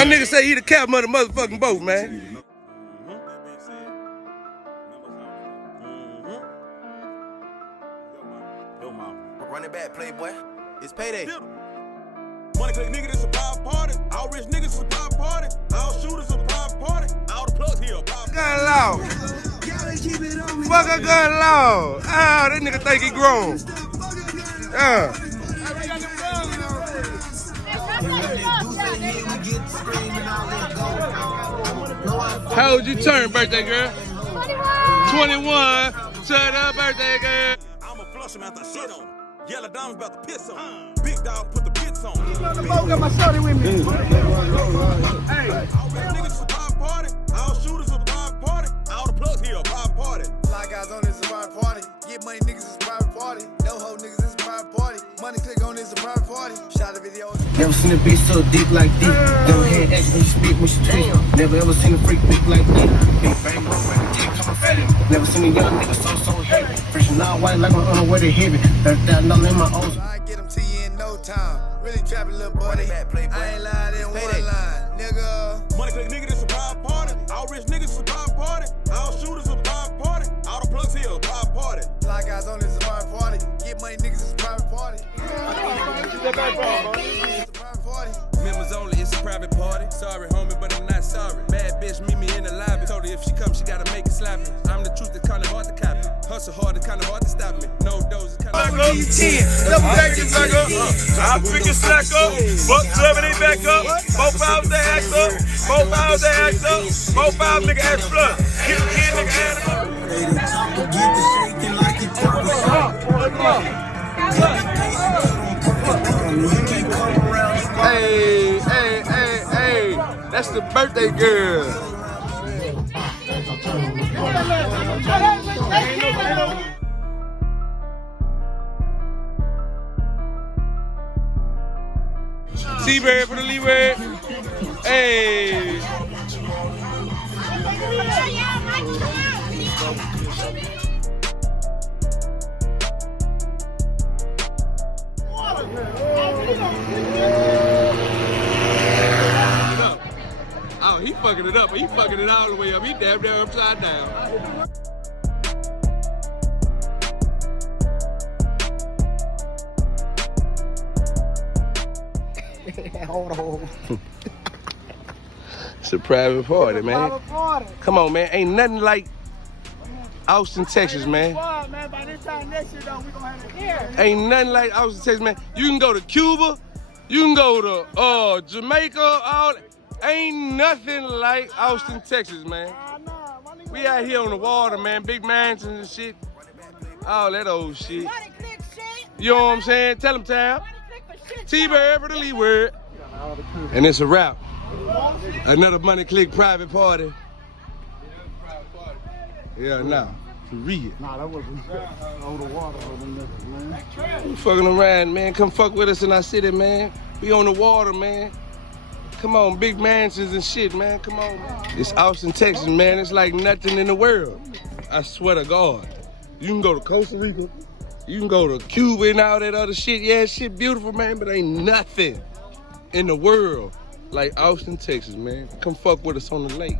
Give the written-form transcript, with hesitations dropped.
My nigga say he the captain of the motherfucking boat, man. Run it back, playboy. It's payday. MoneyKlick nigga, this a private party. All rich niggas is a private party. All shooters a private party. All the plugs here a private Gun law. Fuck a gun law. Oh, that nigga think he grown. How old you turn, birthday girl? 21. 21. Turn up, birthday girl. I'ma flush him after shit on him. Yellow Diamond's about to piss on him. Big dog put the bits on him. Got my shorty with me. Hey, all rich niggas is a private party. All shooters is a private party. All the plugs here a private party. Fly guys on this is a private party. Get money niggas is a private party. No hoe niggas is a private party. MoneyKlick on this is a private party. Shot a video. Never seen a bitch so deep like this. Go ahead, act when you speak, when she tweet. Never ever seen a freak big like this. Big bang, never seen a young nigga so heavy. Fresh and all white like I'm on the way to heavy. $30,000 in my own. I get them to you in no time. Really trapping, little buddy. I ain't lied in one line, nigga. MoneyKlick nigga, this a private party. All rich niggas is a private party. All shooters is a private party. All the plugs here a private party. Fly guys on this is a private party. Get money niggas is a private party. Members only, it's a private party. Sorry, homie, but I'm not sorry. Bad bitch, meet me in the lobby. Told her if she comes, she gotta make it sloppy. I'm the truth, it's kinda hard to copy. Hustle hard, it's kinda hard to stop me. No dose, it's kinda hard to Back up. I'll pick your slack up. Buck 7, they back up. 4 pounds, they act up. 4 pounds, they act up. 4 pounds, nigga, act flood. Get the kid, nigga, add him up. Hey, that's the birthday girl. T-Bird for the leeway. Hey. Oh, he fucking it up. He fucking it all the way up. He damn near upside down. Hold on. It's a private party, man. Private party. Come on, man. Ain't nothing like Austin, Texas, man. By this time next year, though, we gonna have it here. Ain't nothing like Austin, Texas, man. You can go to Cuba. You can go to Jamaica. All ain't nothing like Austin, Texas, man. We out here on the water, man. Big mansions and shit. All that old shit. You know what I'm saying? Tell them, Tam. T-Bird for the lead word. And it's a wrap. Another MoneyKlick private party. Yeah, nah. For real. Nah, that wasn't on the water, man. We fucking around, man. Come fuck with us in our city, man. We on the water, man. Come on, big mansions and shit, man. Come on, man. It's Austin, Texas, man. It's like nothing in the world. I swear to God. You can go to Costa Rica. You can go to Cuba and all that other shit. Yeah, shit beautiful, man, but ain't nothing in the world like Austin, Texas, man. Come fuck with us on the lake.